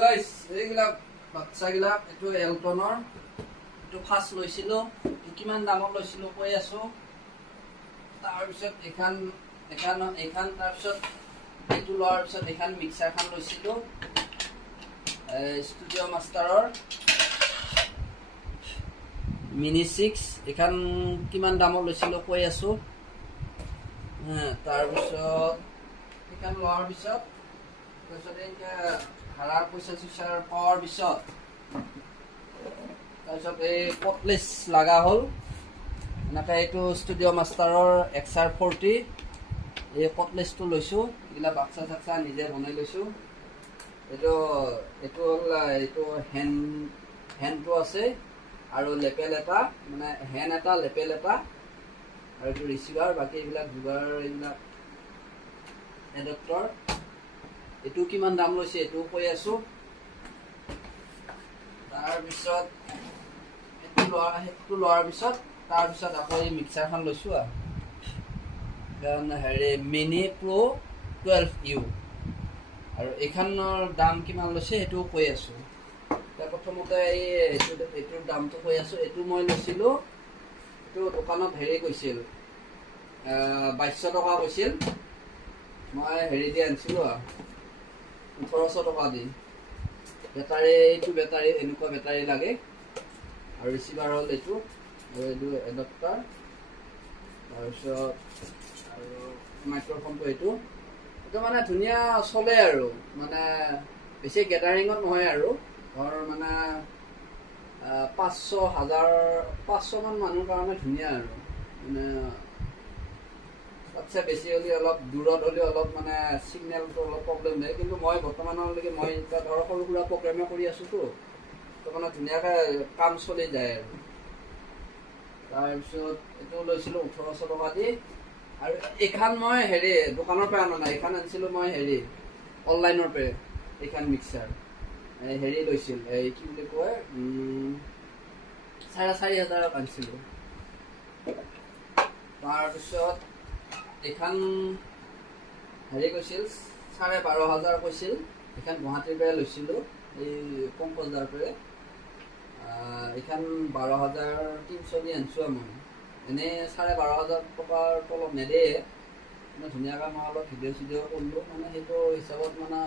guys এইবিলাক বাচ্চাবিলাক এইটো এলটনৰ এইটো ফাৰ্ষ্ট লৈছিলোঁ কিমান দামত লৈছিলোঁ কৈ আছোঁ তাৰপিছত এইখন তাৰপিছত এইটো লোৱাৰ পিছত এইখন মিক্সাৰখন লৈছিলোঁ ষ্টুডিঅ' মাষ্টাৰৰ মিনি 6 এইখন কিমান দামত লৈছিলোঁ কৈ আছোঁ তাৰপিছত এইখন লোৱাৰ পিছত ভাড়াৰ পইচা চইচাৰ পোৱাৰ পিছত তাৰপিছত এই কটলেছ লগা হ'ল এনেকৈ এইটো ষ্টুডিঅ' মাষ্টাৰৰ XR40 এই কটলেছটো লৈছোঁ এইবিলাক বাক্সা চাক্সা নিজে বনাই লৈছোঁ এইটো হ'ল এইটো হেণ্ডটো আছে আৰু লেপেল এটা মানে হেণ্ড এটা লেপেল এটা আৰু এইটো ৰিচিভাৰ বাকী এইবিলাক যোগাৰ এইবিলাক এডাপ্টাৰ এইটো কিমান দাম লৈছে এইটোও কৈ আছোঁ তাৰপিছত সেইটো লোৱাৰ পিছত তাৰপিছত আকৌ এই মিক্সাৰখন লৈছোঁ মিনি প্ৰ' 12U আৰু এইখনৰ দাম কিমান লৈছে সেইটোও কৈ আছোঁ প্ৰথমতে এইটোৰ দামটো কৈ আছোঁ এইটো মই লৈছিলোঁ এইটো দোকানত কৈছিল 2200 টকা কৈছিল মই দি আনিছিলোঁ 1800 টকা দি এইটো বেটাৰী এনেকুৱা বেটাৰী লাগে আৰু ৰিচিভাৰ হ'ল এইটো এডাপ্টাৰ তাৰপিছত আৰু মাইক্ৰফোনটো এইটো মানে ধুনীয়া চলে আৰু মানে বেছি গেডাৰিঙত নহয় আৰু ধৰ মানে 500 মান মানুহৰ কাৰণে ধুনীয়া আৰু মানে তাতছে বেছি হ'লে অলপ দূৰত হ'লে অলপ মানে চিগনেলটো অলপ প্ৰব্লেম হয় কিন্তু মই বৰ্তমানলৈকে মই এতিয়া ধৰক সৰু সুৰা প্ৰগ্ৰেমে কৰি আছোঁতো তো মানে ধুনীয়াকৈ কাম চলি যায় আৰু তাৰপিছত এইটো লৈছিলোঁ 1800 টকা দি আৰু এইখন মই দোকানৰ পৰা আনা নাই এইখন আনিছিলোঁ মই অনলাইনৰ পৰা এইখন মিক্সাৰ লৈছিল কি বুলি কয় 4500 আনিছিলোঁ তাৰপিছত এইখন কৈছিল 12,500 কৈছিল এইখন গুৱাহাটীৰ পৰা লৈছিলোঁ এই পংকজদাৰ পৰা এইখন 12,300 দি আনিছোঁ মই এনেই 12,500 টকাৰ তলত নেদেয়ে ধুনীয়াকৈ মই অলপ ভিডিঅ' চিডিঅ' কৰিলোঁ মানে সেইটো হিচাপত মানে